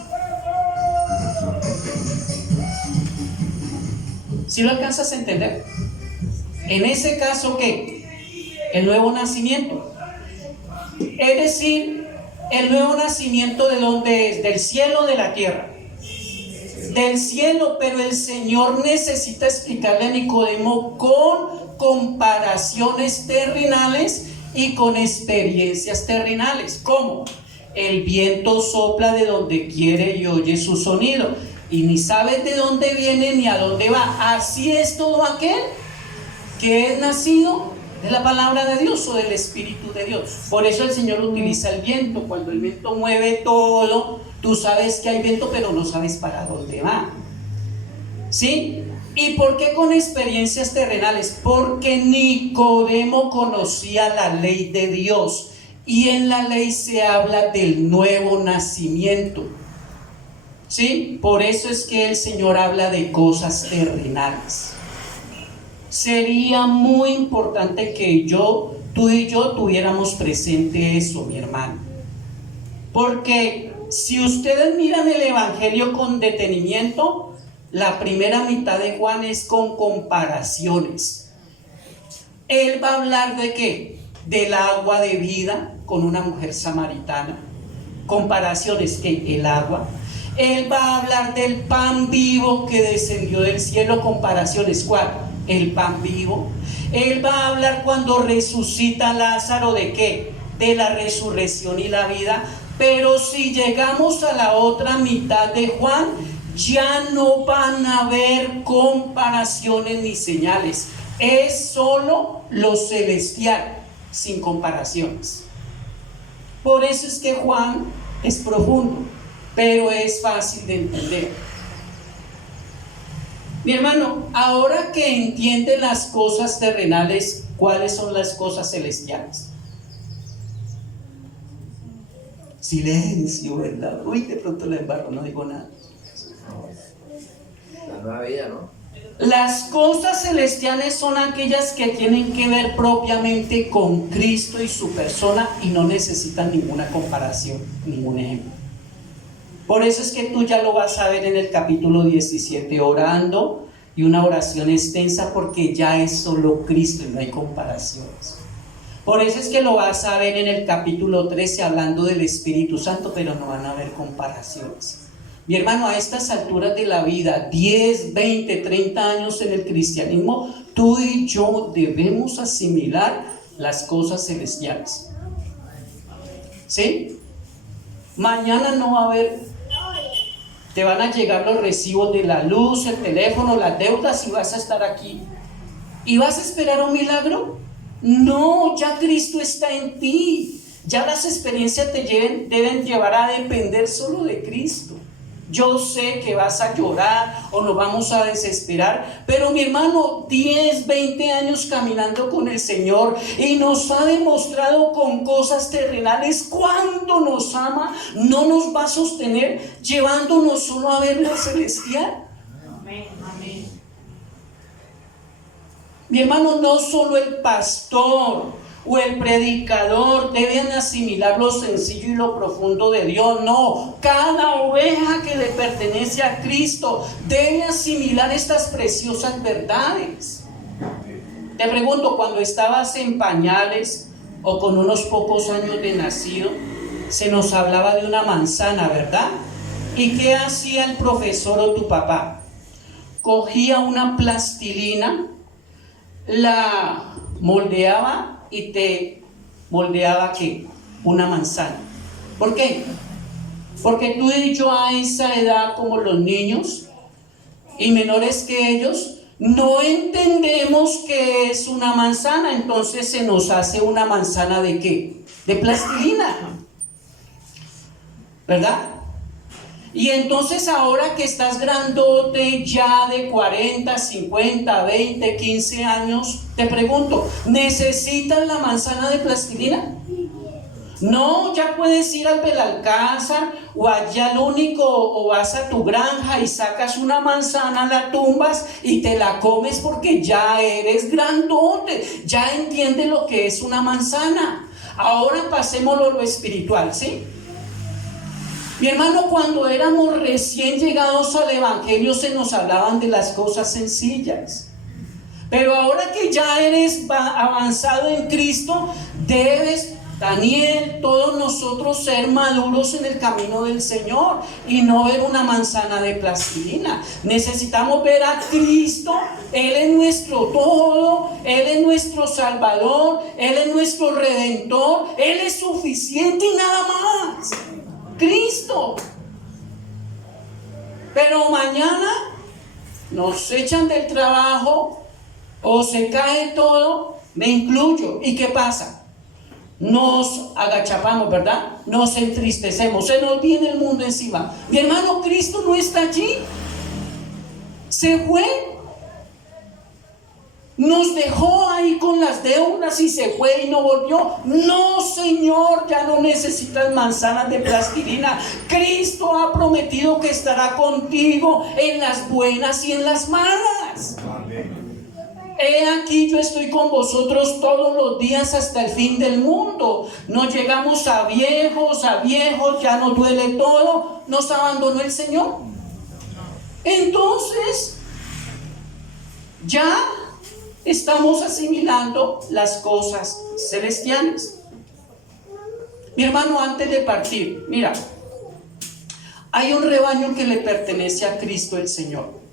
¿sí lo alcanzas a entender? En ese caso, ¿qué? El nuevo nacimiento. Es decir, el nuevo nacimiento, ¿de dónde es? Del cielo o de la tierra. Del cielo, pero el Señor necesita explicarle a Nicodemo con comparaciones terrenales y con experiencias terrenales. ¿Cómo? El viento sopla de donde quiere y oye su sonido, y ni sabes de dónde viene ni a dónde va. Así es todo aquel que es nacido de la palabra de Dios o del Espíritu de Dios. Por eso el Señor utiliza el viento. Cuando el viento mueve todo, tú sabes que hay viento, pero no sabes para dónde va. ¿Sí? ¿Y por qué con experiencias terrenales? Porque Nicodemo conocía la ley de Dios, y en la ley se habla del nuevo nacimiento. ¿Sí? Por eso es que el Señor habla de cosas terrenales. Sería muy importante que tú y yo tuviéramos presente eso, mi hermano. Porque si ustedes miran el Evangelio con detenimiento, la primera mitad de Juan es con comparaciones. Él va a hablar de ¿qué? Del agua de vida con una mujer samaritana. Comparaciones, ¿qué? El agua. Él va a hablar del pan vivo que descendió del cielo. Comparaciones, ¿cuál? El pan vivo. Él va a hablar cuando resucita Lázaro, ¿de qué? De la resurrección y la vida. Pero si llegamos a la otra mitad de Juan, ya no van a haber comparaciones ni señales. Es solo lo celestial, sin comparaciones. Por eso es que Juan es profundo, pero es fácil de entender. Mi hermano, ahora que entiende las cosas terrenales, ¿cuáles son las cosas celestiales? Silencio, ¿verdad? Uy, de pronto la embarro, no digo nada. La nueva vida, ¿no? Las cosas celestiales son aquellas que tienen que ver propiamente con Cristo y su persona y no necesitan ninguna comparación, ningún ejemplo. Por eso es que tú ya lo vas a ver en el capítulo 17 orando, y una oración extensa, porque ya es solo Cristo y no hay comparaciones. Por eso es que lo vas a ver en el capítulo 13 hablando del Espíritu Santo, pero no van a haber comparaciones. Mi hermano, a estas alturas de la vida, 10, 20, 30 años en el cristianismo, tú y yo debemos asimilar las cosas celestiales. ¿Sí? Mañana no va a haber, te van a llegar los recibos de la luz, el teléfono, las deudas y vas a estar aquí. ¿Y vas a esperar un milagro? No, ya Cristo está en ti. Ya las experiencias te deben llevar a depender solo de Cristo. Yo sé que vas a llorar o nos vamos a desesperar, pero mi hermano, 10, 20 años caminando con el Señor y nos ha demostrado con cosas terrenales cuánto nos ama, no nos va a sostener llevándonos solo a ver lo celestial. Amén, amén. Mi hermano, no solo el pastor o el predicador deben asimilar lo sencillo y lo profundo de Dios. No, cada oveja que le pertenece a Cristo debe asimilar estas preciosas verdades. Te pregunto, cuando estabas en pañales o con unos pocos años de nacido, se nos hablaba de una manzana, ¿verdad? ¿Y qué hacía el profesor o tu papá? Cogía una plastilina, la moldeaba y te moldeaba ¿qué? Una manzana. ¿Por qué? Porque tú y yo a esa edad, como los niños y menores que ellos, no entendemos qué es una manzana. Entonces se nos hace una manzana ¿de qué? De plastilina, ¿verdad? Y entonces ahora que estás grandote ya de 40, 50, 20, 15 años, te pregunto, ¿necesitas la manzana de plastilina? No, ya puedes ir al Belalcázar o allá al único, o vas a tu granja y sacas una manzana, la tumbas y te la comes porque ya eres grandote, ya entiendes lo que es una manzana. Ahora pasémoslo a lo espiritual, ¿sí? Mi hermano, cuando éramos recién llegados al Evangelio se nos hablaban de las cosas sencillas. Pero ahora que ya eres avanzado en Cristo, debes, Daniel, todos nosotros ser maduros en el camino del Señor y no ver una manzana de plastilina. Necesitamos ver a Cristo. Él es nuestro todo, Él es nuestro Salvador, Él es nuestro Redentor, Él es suficiente y nada más. Cristo. Pero mañana nos echan del trabajo o se cae todo, me incluyo. ¿Y qué pasa? Nos agachapamos, ¿verdad? Nos entristecemos, se nos viene el mundo encima. Mi hermano, Cristo no está allí. Se fue. Nos dejó ahí con las deudas y se fue y no volvió. No, Señor, ya no necesitas manzanas de plastilina. Cristo ha prometido que estará contigo en las buenas y en las malas. Amén. He aquí, yo estoy con vosotros todos los días hasta el fin del mundo. No llegamos a viejos, ya nos duele todo. Nos abandonó el Señor. Entonces, ya estamos asimilando las cosas celestiales. Mi hermano, antes de partir, mira, hay un rebaño que le pertenece a Cristo el Señor.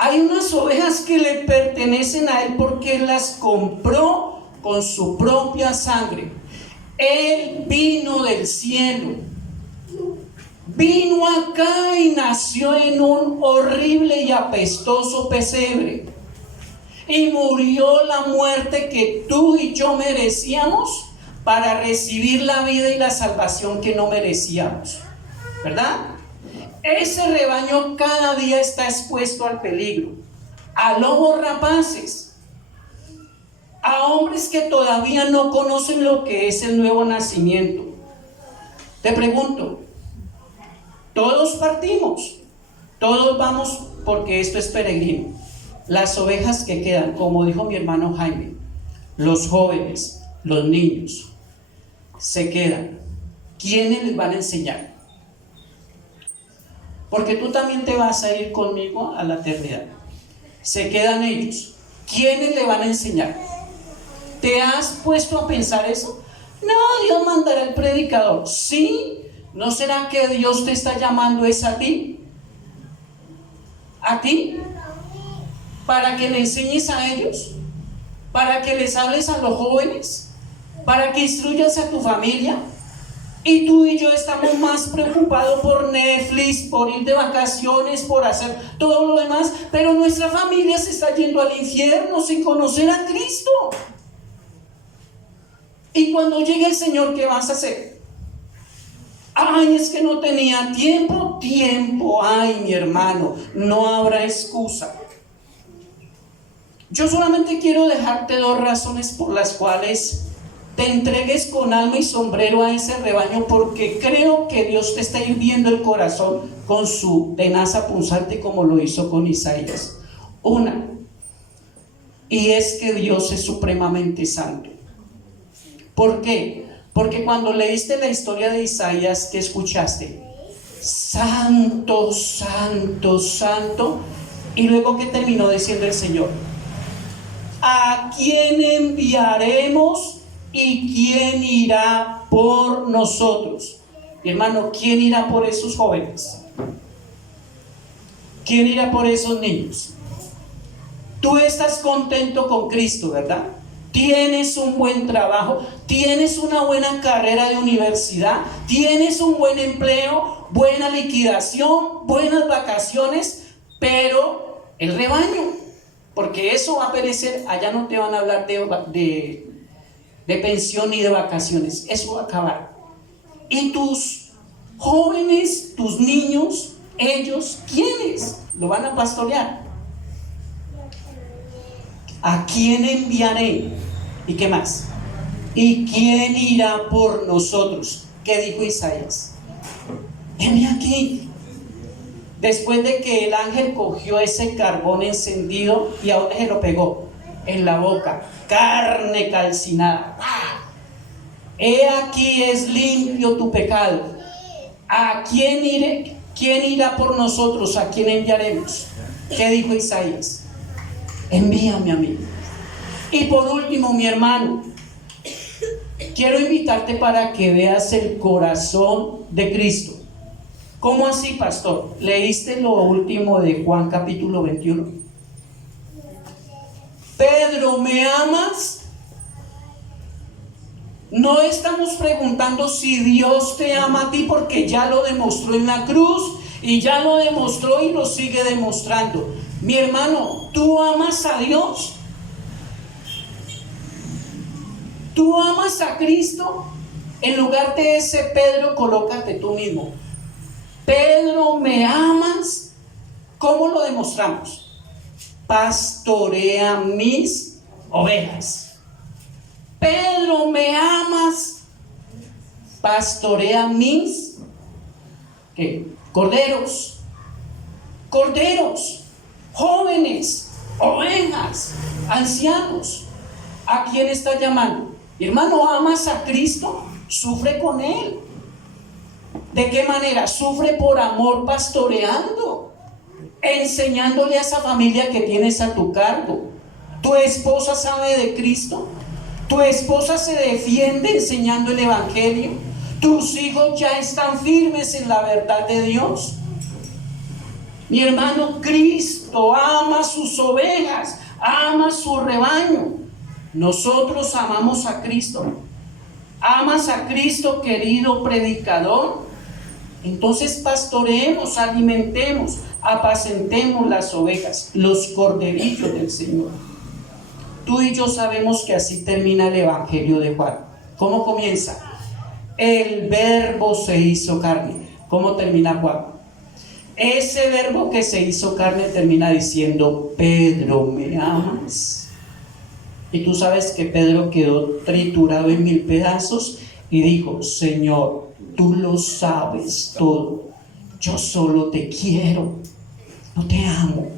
Hay unas ovejas que le pertenecen a Él porque Él las compró con su propia sangre. Él vino del cielo, vino acá y nació en un horrible y apestoso pesebre. Y murió la muerte que tú y yo merecíamos para recibir la vida y la salvación que no merecíamos, ¿verdad? Ese rebaño cada día está expuesto al peligro, a lobos rapaces, a hombres que todavía no conocen lo que es el nuevo nacimiento. Te pregunto, todos partimos, todos vamos porque esto es peregrino. Las ovejas que quedan, como dijo mi hermano Jaime, los jóvenes, los niños, se quedan. ¿Quiénes les van a enseñar? Porque tú también te vas a ir conmigo a la eternidad. Se quedan ellos. ¿Quiénes le van a enseñar? ¿Te has puesto a pensar eso? No, Dios mandará el predicador. ¿Sí? ¿No será que Dios te está llamando es a ti? ¿A ti? ¿Para que le enseñes a ellos? ¿Para que les hables a los jóvenes? ¿Para que instruyas a tu familia? Y tú y yo estamos más preocupados por Netflix, por ir de vacaciones, por hacer todo lo demás, pero nuestra familia se está yendo al infierno sin conocer a Cristo. Y cuando llegue el Señor, ¿qué vas a hacer? Ay, es que no tenía tiempo. Ay, mi hermano, no habrá excusa. Yo solamente quiero dejarte 2 razones por las cuales te entregues con alma y sombrero a ese rebaño, porque creo que Dios te está hirviendo el corazón con su tenaza punzante como lo hizo con Isaías. Una, y es que Dios es supremamente santo. ¿Por qué? Porque cuando leíste la historia de Isaías, ¿qué escuchaste? Santo, santo, santo. Y luego, ¿qué terminó diciendo el Señor? ¿A quién enviaremos y quién irá por nosotros? Mi hermano, ¿quién irá por esos jóvenes? ¿Quién irá por esos niños? Tú estás contento con Cristo, ¿verdad? Tienes un buen trabajo, tienes una buena carrera de universidad, tienes un buen empleo, buena liquidación, buenas vacaciones, pero el rebaño, porque eso va a perecer. Allá no te van a hablar de pensión ni de vacaciones, eso va a acabar. Y tus jóvenes, tus niños, ellos, ¿quiénes lo van a pastorear? ¿A quién enviaré? ¿Y qué más? ¿Y quién irá por nosotros? ¿Qué dijo Isaías? Heme aquí. Después de que el ángel cogió ese carbón encendido, ¿y a dónde se lo pegó? En la boca. Carne calcinada. He aquí es limpio tu pecado. ¿A quién iré? ¿Quién irá por nosotros? ¿A quién enviaremos? ¿Qué dijo Isaías? Envíame a mí. Y por último, mi hermano, quiero invitarte para que veas el corazón de Cristo. ¿Cómo así, pastor? ¿Leíste lo último de Juan capítulo 21? Pedro, ¿me amas? No estamos preguntando si Dios te ama a ti, porque ya lo demostró en la cruz y ya lo demostró y lo sigue demostrando. Mi hermano, ¿tú amas a Dios? ¿Tú amas a Cristo? En lugar de ese Pedro, colócate tú mismo. Pedro, ¿me amas? ¿Cómo lo demostramos? Pastorea mis ovejas. Pedro, ¿me amas? Pastorea mis ¿qué? Corderos, jóvenes, ovejas, ancianos. ¿A quién está llamando? Hermano, ¿amas a Cristo? Sufre con Él. ¿De qué manera? Sufre por amor pastoreando, enseñándole a esa familia que tienes a tu cargo. ¿Tu esposa sabe de Cristo? ¿Tu esposa se defiende enseñando el Evangelio? ¿Tus hijos ya están firmes en la verdad de Dios? Mi hermano, Cristo ama sus ovejas, ama su rebaño. Nosotros amamos a Cristo. ¿Amas a Cristo, querido predicador? Entonces pastoreemos, alimentemos, apacentemos las ovejas, los corderillos del Señor. Tú y yo sabemos que así termina el Evangelio de Juan. ¿Cómo comienza? El verbo se hizo carne. ¿Cómo termina Juan? Ese verbo que se hizo carne termina diciendo: Pedro, ¿me amas? Y tú sabes que Pedro quedó triturado en 1000 pedazos y dijo: Señor, tú lo sabes todo, yo solo te quiero, no te amo.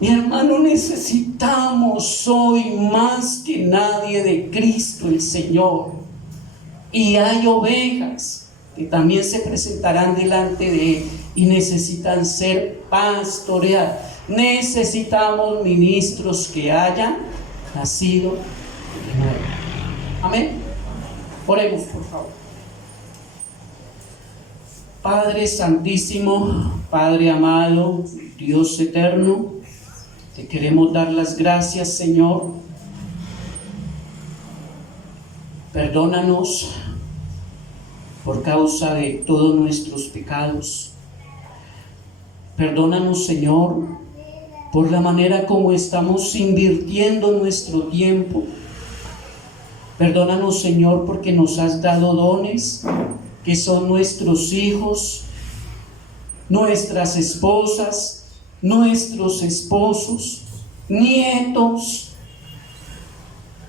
Mi hermano, necesitamos hoy más que nadie de Cristo el Señor. Y hay ovejas que también se presentarán delante de Él y necesitan ser pastoreadas. Necesitamos ministros que hayan nacido y nuevo. Amén. Oremos, por favor. Padre Santísimo, Padre amado, Dios eterno, te queremos dar las gracias, Señor. Perdónanos por causa de todos nuestros pecados. Perdónanos, Señor, por la manera como estamos invirtiendo nuestro tiempo. Perdónanos, Señor, porque nos has dado dones que son nuestros hijos, nuestras esposas, nuestros esposos, nietos,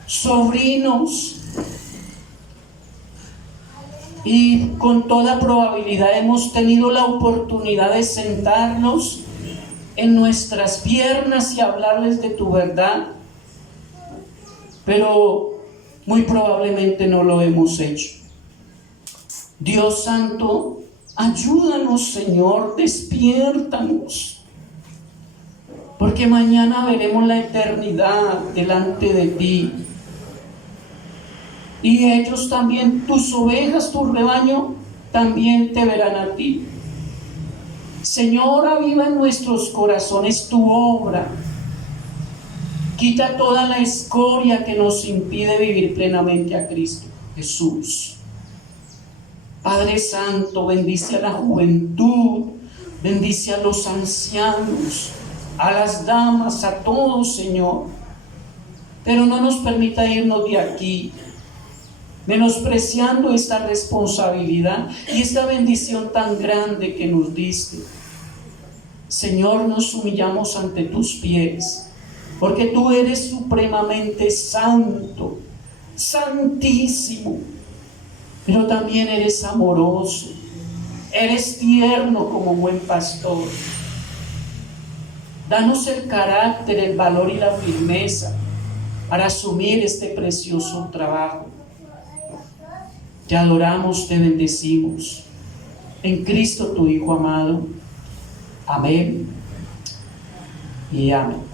sobrinos. Y con toda probabilidad hemos tenido la oportunidad de sentarnos en nuestras piernas y hablarles de tu verdad, pero muy probablemente no lo hemos hecho. Dios Santo, ayúdanos, Señor, despiértanos, porque mañana veremos la eternidad delante de ti. Y ellos también, tus ovejas, tu rebaño, también te verán a ti. Señor, aviva en nuestros corazones tu obra. Quita toda la escoria que nos impide vivir plenamente a Cristo Jesús. Padre Santo, bendice a la juventud, bendice a los ancianos, a las damas, a todos, Señor. Pero no nos permita irnos de aquí menospreciando esta responsabilidad y esta bendición tan grande que nos diste. Señor, nos humillamos ante tus pies, porque tú eres supremamente santo, santísimo, pero también eres amoroso, eres tierno como buen pastor. Danos el carácter, el valor y la firmeza para asumir este precioso trabajo. Te adoramos, te bendecimos. En Cristo tu Hijo amado. Amén y amén.